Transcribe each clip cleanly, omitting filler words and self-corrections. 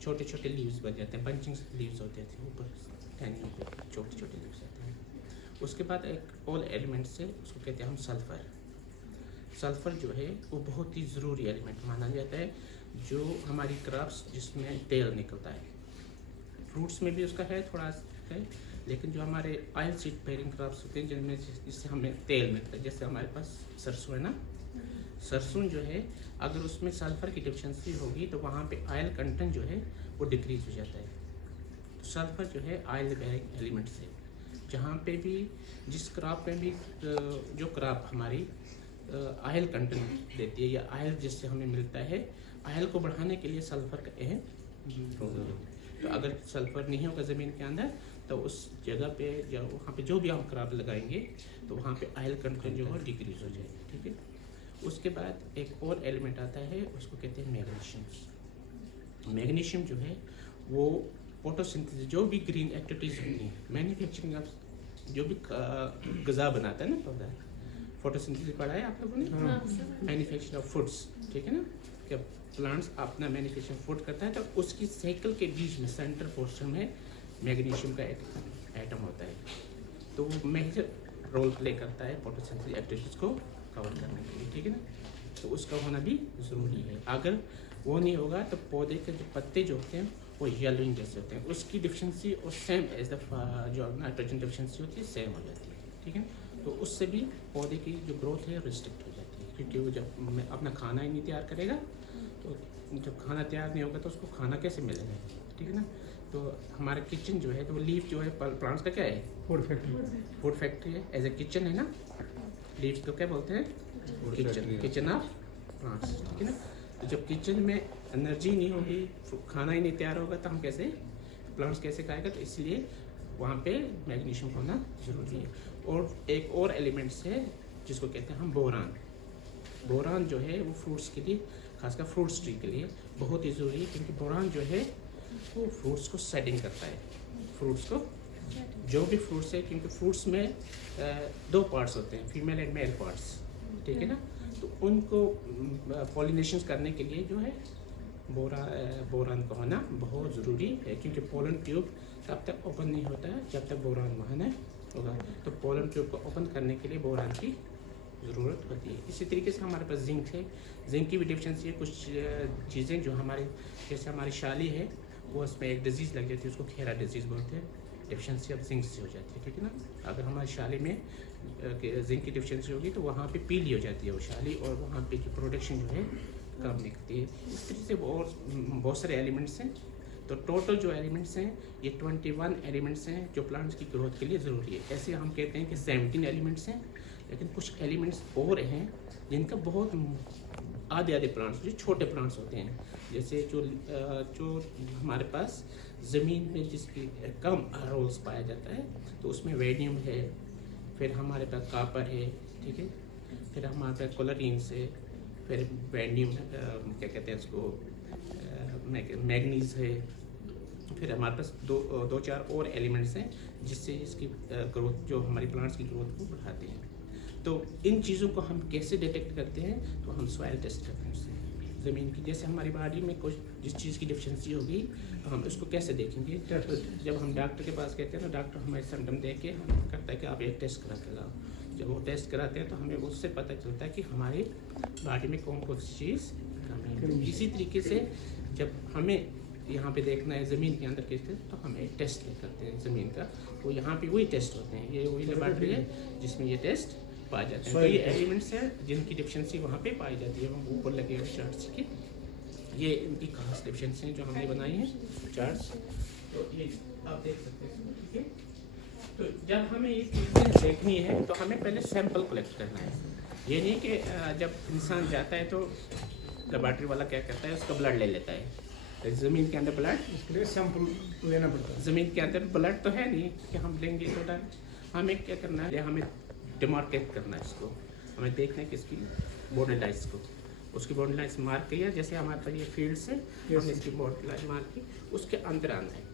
छोटे छोटे लीव्स बन जाते हैं, बंचिंग लीव्स होते थे ऊपर टहनियों पे, छोटे छोटे लीव्स आते हैं। उसके बाद एक और एलिमेंट से उसको कहते हैं हम सल्फ़र। सल्फ़र जो है वो बहुत ही ज़रूरी एलिमेंट माना जाता है, जो हमारी क्रॉप्स जिसमें तेल निकलता है। फ्रूट्स में भी उसका है थोड़ा है, लेकिन जो हमारे ऑयल सीड बेयरिंग क्रॉप्स होते हैं जिनमें जिससे हमें तेल मिलता है, जैसे हमारे पास सरसों है ना, सरसों जो है अगर उसमें सल्फ़र की डिफिशिएंसी होगी तो वहाँ पे ऑयल कंटेंट जो है वो डिक्रीज हो जाता है। तो सल्फ़र जो है ऑयल बेयरिंग एलिमेंट्स है। जहाँ पे भी जिस क्रॉप में भी जो क्रॉप हमारी ऑयल कंटेंट देती है या ऑयल जिससे हमें मिलता है, ऑयल को बढ़ाने के लिए सल्फ़र का अहम रोल है। तो अगर सल्फ़र नहीं होगा ज़मीन के अंदर तो उस जगह पे या वहाँ पे जो भी हम क्रॉप लगाएंगे तो वहाँ पे ऑयल कंटेंट जो है डिक्रीज हो जाएगा। ठीक है। उसके बाद एक और एलिमेंट आता है, उसको कहते हैं मैग्नीशियम। मैग्नीशियम जो है वो फोटोसिंथेसिस, जो भी ग्रीन एक्टिविटीज़ होती हैं, मैन्युफैक्चरिंग ऑफ जो भी ग़िज़ा बनाता है ना पौधा, फोटोसिंथेसिस पढ़ा है आप लोगों ने, मैन्युफैक्चरिंग ऑफ फूड्स, ठीक है ना, कि प्लांट्स अपना मैन्युफैक्चरिंग फूड करता है तो उसकी साइकिल के बीच में सेंटर पोर्शन में मैग्नीशियम का एक एटम होता है, तो वो मेजर रोल प्ले करता है फोटोसिंथेसिस एक्टिविटीज़ को कवर करने के लिए। ठीक है ना, तो उसका होना भी ज़रूरी है। अगर वो नहीं होगा तो पौधे के जो पत्ते जो होते हैं वो येलोइंग जैसे होते हैं, उसकी डिफिशिएंसी और सेम एज द जो नाइट्रोजन डिफिशिएंसी होती है सेम हो जाती है। ठीक है, तो उससे भी पौधे की जो ग्रोथ है रिस्ट्रिक्ट हो जाती है, क्योंकि वो जब अपना खाना ही नहीं तैयार करेगा तो जब खाना तैयार नहीं होगा तो उसको खाना कैसे मिलेगा। ठीक है ना, तो हमारा किचन जो है तो वो लीफ जो है प्लांट्स का क्या है, फूड फैक्ट्री, फूड फैक्ट्री है, एज ए किचन है ना। लीव्स को क्या बोलते हैं, किचन, किचन ऑफ प्लांट्स। ठीक है ना, तो जब किचन में एनर्जी नहीं होगी, खाना ही नहीं तैयार होगा तो हम कैसे प्लांट्स कैसे खाएगा, तो इसलिए वहाँ पे मैग्नीशियम होना ज़रूरी है। और एक और एलिमेंट्स है जिसको कहते हैं हम बोरान। बोरान जो है वो फ्रूट्स के लिए, खासकर फ्रूट्स ट्री के लिए बहुत ही ज़रूरी है, क्योंकि बोरान जो है वो फ्रूट्स को सेटिंग करता है, फ्रूट्स को, जो भी फ्रूट्स है, क्योंकि फ्रूट्स में दो पार्ट्स होते हैं, फीमेल एंड मेल पार्ट्स। ठीक है ना, तो उनको पॉलिनेशन करने के लिए जो है बोरान का होना बहुत ज़रूरी है, क्योंकि पोलन ट्यूब तब तक ओपन नहीं होता है जब तक बोरान वहाँ न होगा। तो पोलन ट्यूब को ओपन करने के लिए बोरान की ज़रूरत होती है। इसी तरीके से हमारे पास जिंक है, जिंक की भी डिफिशिएंसी है। कुछ चीज़ें जो हमारे, जैसे हमारी शाली है वो उसमें एक डिजीज़ लग जाती है, उसको खेरा डिजीज़ बोलते हैं, डिफिशिएंसी ऑफ जिंक से हो जाती है। ठीक है ना, अगर हमारी शाली में जिंक की डिफिशिएंसी होगी तो वहाँ पे पीली हो जाती है वो शाली, और वहाँ पे जो प्रोडक्शन जो है कम निकलती है। इस तरीके से और बहुत सारे एलिमेंट्स हैं। तो टोटल जो एलिमेंट्स हैं ये 21 एलिमेंट्स हैं जो प्लांट्स की ग्रोथ के लिए ज़रूरी है। ऐसे हम कहते हैं कि 17 एलिमेंट्स हैं, लेकिन कुछ एलिमेंट्स और हैं जिनका बहुत आधे प्लांट्स जो छोटे प्लांट्स होते हैं, जैसे जो हमारे पास ज़मीन में जिसकी कम रोल्स पाया जाता है, तो उसमें वेडियम है, फिर हमारे पास कापर है, ठीक है, फिर हमारे पास कोलरीन्स है, फिर वेडियम क्या कहते हैं उसको, मैग्नीज है, फिर हमारे पास दो चार और एलिमेंट्स हैं जिससे इसकी ग्रोथ, जो हमारी प्लांट्स की ग्रोथ को बढ़ाते हैं। तो इन चीज़ों को हम कैसे डिटेक्ट करते हैं, तो हम सॉइल टेस्ट करते हैं उससे, ज़मीन की, जैसे हमारी बॉडी में कुछ जिस चीज़ की डिफिशिएंसी होगी तो हम उसको कैसे देखेंगे। तो जब हम डॉक्टर के पास कहते हैं तो डॉक्टर हमारे सिम्टम देख के हम करता है कि आप एक टेस्ट करा के लाओ। जब वो टेस्ट कराते हैं तो हमें उससे पता चलता है कि हमारी बॉडी में कौन कौन सी चीज़ कमी है। इसी तरीके से जब हमें यहाँ पे देखना है ज़मीन के अंदर कैसे, तो हम एक टेस्ट करते हैं ज़मीन का, तो यहाँ पे वही टेस्ट होते हैं, ये वही लेबॉरेटरी है जिसमें ये टेस्ट पाए जाते हैं। तो ये एलिमेंट्स हैं जिनकी डिफिशिएंसी वहाँ पे पाई जाती है, वो ऊपर लगे हुए चार्ट्स की, ये इनकी खास डिफिशिएंसी हैं जो हमने बनाई हैं चार्ट्स, तो ये आप देख सकते हैं। ठीक है, तो जब हमें ये चीज़ें देखनी है तो हमें पहले सैंपल कलेक्ट करना है। ये नहीं कि जब इंसान जाता है तो लेबॉरेटरी वाला क्या करता है, उसका ब्लड ले लेता है। तो ज़मीन के अंदर ब्लड, उसके लिए सैंपल लेना पड़ता है। ज़मीन के अंदर ब्लड तो है नहीं कि हम लेंगे तो हमें क्या करना है, हमें डिमार्केट करना है इसको, हमें देखना है कि इसकी बॉर्डर लाइन्स को, उसकी बॉर्डर लाइन्स मार्क किया, जैसे हमारे पास ये फील्ड से हमने इसकी बॉर्डर लाइन मार्क की, उसके अंदर आना है।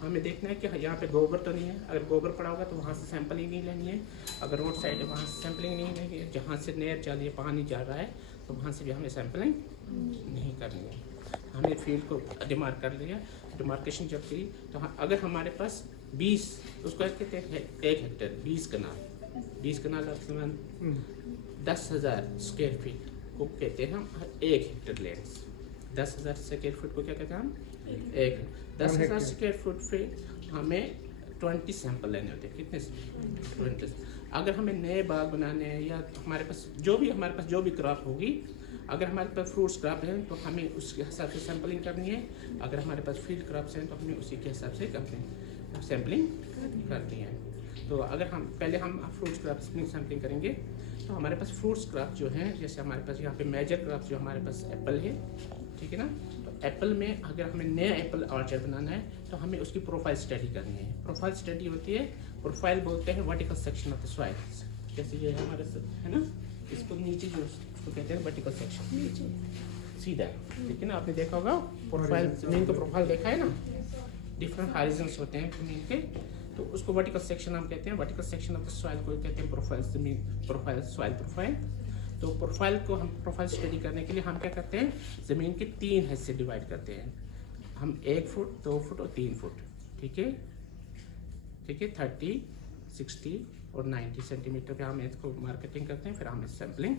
हमें देखना है कि यहाँ पे गोबर तो नहीं है, अगर गोबर पड़ा होगा तो वहाँ से सैंपलिंग नहीं लेनी है, अगर रोड साइड है वहाँ से सैंपलिंग नहीं लेनी है, जहाँ से नहर चल रही है, पानी जा रहा है तो वहाँ से भी हमें सैंपलिंग नहीं करनी है। हमने फील्ड को डिमार्क कर लिया। डिमार्केशन जब की तो अगर हमारे पास 20, उसको कहते हैं 1 हेक्टेयर, 20 कनाल, 20 कनाल 10,000 स्क्वायर फीट को कहते हैं हम 1 हेक्टेयर लैंड। 10,000 स्क्वायर फीट को क्या कहते हैं हम? 10,000 स्क्वायर फुट पे हमें 20 सैंपल लेने होते हैं। कितने? 20। अगर हमें नए बाग बनाने हैं या हमारे पास जो भी क्रॉप होगी, अगर हमारे पास फ्रूट्स क्रॉप है तो हमें उसके हिसाब से सैम्पलिंग करनी है। अगर हमारे पास फील्ड क्रॉप्स हैं तो हमें उसी के हिसाब से सैम्पलिंग करनी है। तो अगर पहले हम फ्रूट्स क्रॉप्स में सैम्पलिंग करेंगे तो हमारे पास फ्रूट्स क्रॉप जो हैं, जैसे हमारे पास यहाँ पे मेजर क्रॉप जो हमारे पास एप्पल है, ठीक है ना। तो एप्पल में अगर हमें नया एप्पल ऑर्चर्ड बनाना है तो हमें उसकी प्रोफाइल स्टडी करनी है। प्रोफाइल स्टडी होती है, प्रोफाइल बोलते हैं vertical section of the soil. जैसे ये हमारे है ना, इसको नीचे जो उसको कहते हैं वर्टिकल सेक्शन, सीधा, ठीक है ना। आपने देखा होगा प्रोफाइल, जमीन का प्रोफाइल देखा है ना, डिफरेंट हारिजन्स होते हैं जमीन के, तो उसको वर्टिकल सेक्शन हम कहते हैं। Vertical section of the soil को कहते हैं प्रोफाइल, जमीन प्रोफाइल, सॉइल प्रोफाइल। तो प्रोफाइल को हम प्रोफाइल स्टडी करने के लिए हम क्या करते हैं, ज़मीन के 3 हिस्से डिवाइड करते हैं हम, 1 फुट, 2 फुट और 3 फुट, ठीक है, ठीक है। 30, 60 और 90 सेंटीमीटर पे हम इसको मार्केटिंग करते हैं। फिर हम सैम्पलिंग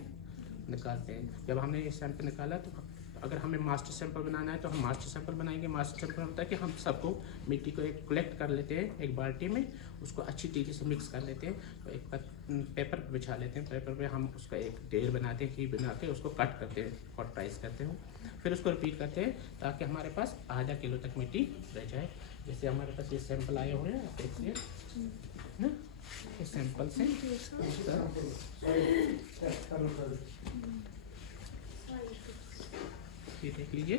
निकालते हैं। जब हमने ये सैंपल निकाला तो अगर हमें मास्टर सैंपल बनाना है तो हम मास्टर सैंपल बनाएंगे। मास्टर सैंपल होता है कि हम सबको मिट्टी को एक कलेक्ट कर लेते हैं एक बाल्टी में, उसको अच्छी तरीके से मिक्स कर लेते हैं, तो एक पेपर पर बिछा लेते हैं। पेपर पे हम उसका एक ढेर बनाते हैं, खीर बना के उसको कट करते हैं, कॉटराइज करते हैं, फिर उसको रिपीट करते हैं ताकि हमारे पास आधा किलो तक मिट्टी रह जाए। जैसे हमारे पास ये सैंपल आए हुए हैं, आप देखिए ना, इस सैंपल से ये देख लीजिए,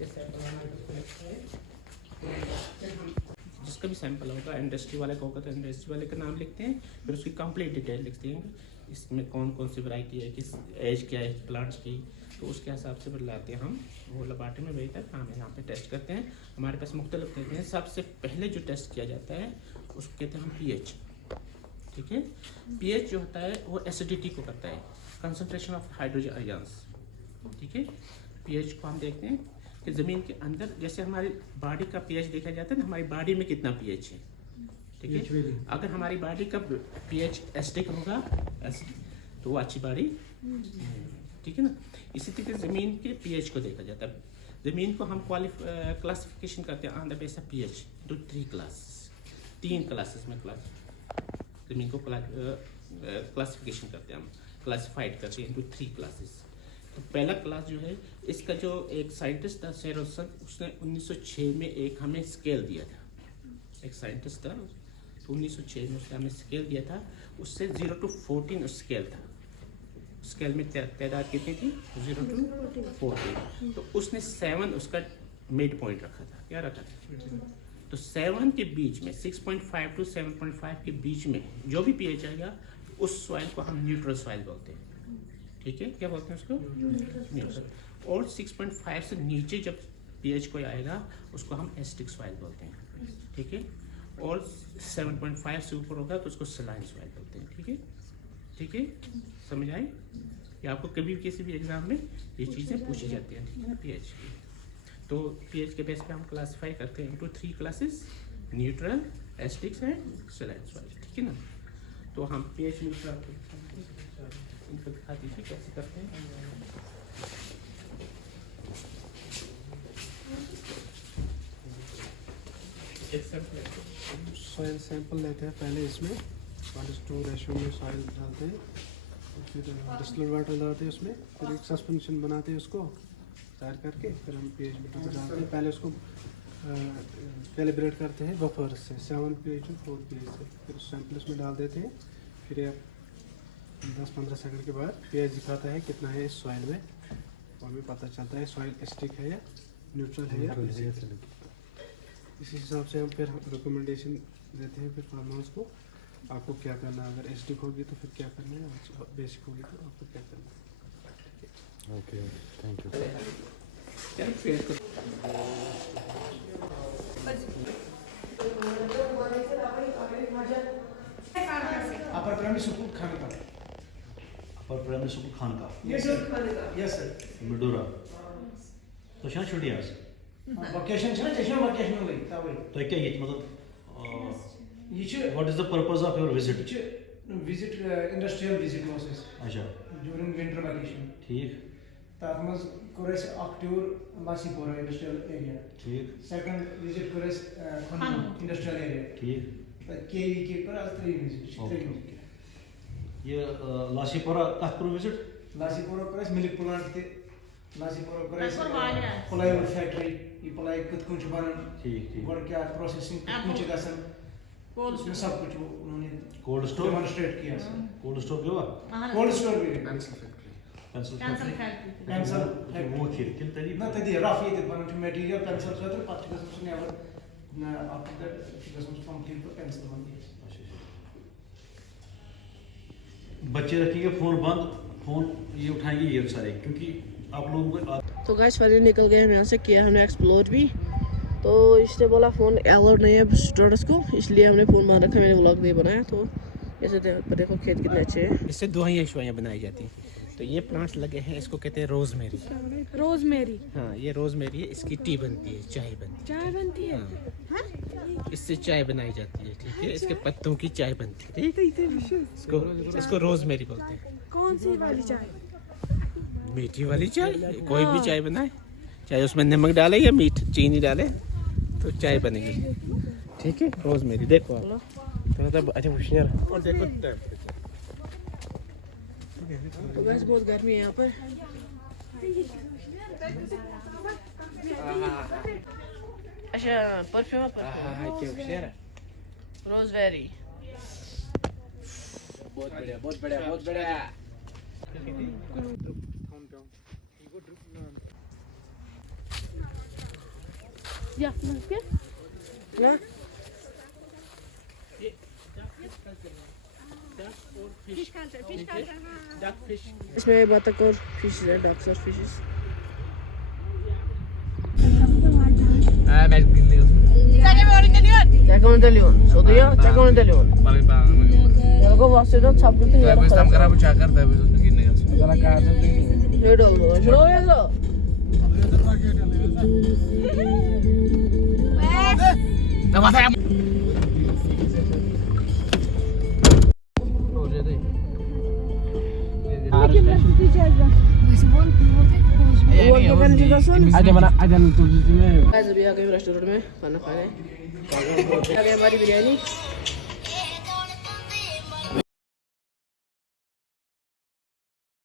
ये सैंपल हमारे पास कलेक्ट है। जिसका भी सैंपल होगा, इंडस्ट्री वाले का होगा तो इंडस्ट्री वाले का नाम लिखते हैं, फिर उसकी कंप्लीट डिटेल लिखते हैं, इसमें कौन कौन सी वैरायटी है, किस एज क्या है प्लांट्स की, तो उसके हिसाब से फिर लाते हैं हम वो लेबोरेटरी में भेजकर हम यहाँ पे टेस्ट करते हैं। हमारे पास मुख्तलिफ कहते हैं। सबसे पहले जो टेस्ट किया जाता है उसको कहते हैं हम pH, ठीक है। pH जो होता है वो एसिडिटी को करता है, कंसनट्रेशन ऑफ हाइड्रोजन आयंस, ठीक है। pH को हम देखते हैं कि ज़मीन के अंदर, जैसे हमारी बॉडी का pH देखा जाता है ना, हमारी बॉडी में कितना pH है, ठीक है। अगर हमारी बॉडी का pH एसिडिक होगा तो वो अच्छी बॉडी, ठीक है ना। इसी तरीके ज़मीन के pH को देखा जाता है। ज़मीन को हम क्लासिफिकेशन करते हैं on the base of pH to 3 classes, 3 classes में ज़मीन को क्लासिफिकेशन करते हैं, हम क्लासिफाइड करते हैं इनटू 3 क्लासेस। तो पहला क्लास जो है, इसका जो एक साइंटिस्ट था सेरोसन, उसने 1906 में एक हमें स्केल दिया था। एक साइंटिस्ट था, तो 1906 में उसने हमें स्केल दिया था, उससे 0 to 14 स्केल था। स्केल में तादाद कितनी थी? 0 to 14। तो उसने 7 उसका मिड पॉइंट रखा था। क्या रखा था? तो 7 के बीच में, 6.5 to 7.5 के बीच में जो भी pH आएगा उस सॉइल को हम न्यूट्रल सॉइल बोलते हैं, ठीक है। क्या बोलते हैं उसको? न्यूट्रल। और 6.5 से नीचे जब pH कोई आएगा उसको हम एसिडिक सॉइल बोलते हैं, ठीक है। और 7.5 से ऊपर होगा तो उसको सलाइन सॉइल बोलते हैं, ठीक है, ठीक है। समझ आई? ये आपको कभी भी किसी भी एग्जाम में ये चीज़ें पूछी जाती हैं, ठीक है ना, pH की। तो pH के बेस पे हम क्लासीफाई करते हैं into 3 classes, neutral, acidic and saline soil, ठीक है ना। तो हम pH न्यूट्रल इनको दिखा दीजिए कैसे करते हैं। सॉइल सैंपल लेते हैं पहले, इसमें 1:2 रेशियो में सॉइल डालते हैं, फिर डिस्टिल्ड वाटर डालते हैं उसमें, फिर एक सस्पेंशन बनाते हैं उसको तैयार करके, फिर हम pH मीटर पर डालते हैं। पहले उसको कैलिब्रेट करते हैं बफर से 7 pH और 4 pH से, फिर सैंपल उसमें डाल देते हैं। फिर 10-15 सेकंड के बाद pH दिखाता है कितना है इस सॉइल में, और हमें पता चलता है सॉइल एसिडिक है या न्यूट्रल है या बेसिक। इसी हिसाब से हम फिर रिकमेंडेशन देते हैं फिर फार्मर्स को, आपको क्या करना है। अगर एसिडिक होगी तो फिर क्या करना है, और बेसिक होगी तो आपको क्या करना है। Okay, thank you. Upper primary school Khanka. Upper primary school Khanka. Yes sir. Midora. तो शान छुट्टी आज वकेशन छना चेशन वकेशन लई तवे तो क्या ये मतलब ये छ what is the purpose of your visit? Visit industrial visit मोस अच्छा ड्यूरिंग विंटर वकेशन ठीक तथ मज कोर अस अख टूर लासीपोरा इंडस्ट्रियल एरिया ठीक सेकंड विजिट कोर अस खन इंडस्ट्रियल एरिया ठीक केवी के पर अस त्रि विजिट ये लासीपोरा कत पर विजिट? लासीपोरा कोर अस मिल्क प्लांट ते लासीपोरा कोर अस तक वालिया प्लाईवुड फैक्ट्री ये प्लाई कत कुछ बनन ठीक ठीक गोड़ क्या प्रोसेसिंग कुछ गसन उसमें सब कुछ उन्होंने कोल्ड स्टोर डेमोंस्ट्रेट किया सर कोल्ड स्टोर क्यों हुआ? कोल्ड स्टोर भी pencil factory pencil cancer factory factory pencil वो थी किल तरी ना तदी रफ ये बन टू मटेरियल पेंसिल सो तो पच गसन सो नेवर ना आफ्टर दैट गसन कंप्लीट तो पेंसिल बन गई। बच्चे रखेंगे फोन बंद, फोन ये उठाएंगे ये सारे, क्योंकि आप लोगों को तो गाइस फाइनली निकल गए हम यहाँ से, किया हमने एक्सप्लोर भी। तो इसने बोला फ़ोन अलाउड नहीं है स्टूडेंट्स को, इसलिए हमने फ़ोन बांध रखा, मैंने व्लॉग नहीं बनाया। तो जैसे देखो खेत कितने अच्छे हैं। इससे दवाइयाँ शवाइयाँ बनाई जाती हैं। तो ये प्लांट्स लगे हैं, इसको कहते हैं रोजमेरी। रोजमेरी हाँ, ये रोजमेरी है, इसकी टी बनती है, चाय बनती है। हाँ, इससे चाय बनाई जाती है, ठीक है। इसके पत्तों की चाय बनती है, ठीक। इसको रोजमेरी बोलते हैं। कौन सी वाली चाय? मीठी वाली चाय, कोई भी चाय बनाए, चाहे उसमें नमक डाले या मीठ चीनी डाले तो चाय बनेगी, ठीक है। रोजमेरी देखो आप, अच्छा और देखो तो गाइस बहुत गर्मी है यहाँ पर। अच्छा परफ्यूम रोजमेरी, बहुत बढ़िया, बहुत बढ़िया, बहुत बढ़िया। या क्या? ना इसमें बतख और फिश है, डक्स और fishes. Cakap Italian, so dia cakap Italian. paling bangun. Ya kau masih dong sabtu tu ya. Habis tam kerabu cakar tapi terus begini kan. Kalau kacau begini. Itu loh, slow ya lo. Nama saya. Guys, अभी आ गए restaurant में खाना खाने। आ गई हमारी बिरयानी।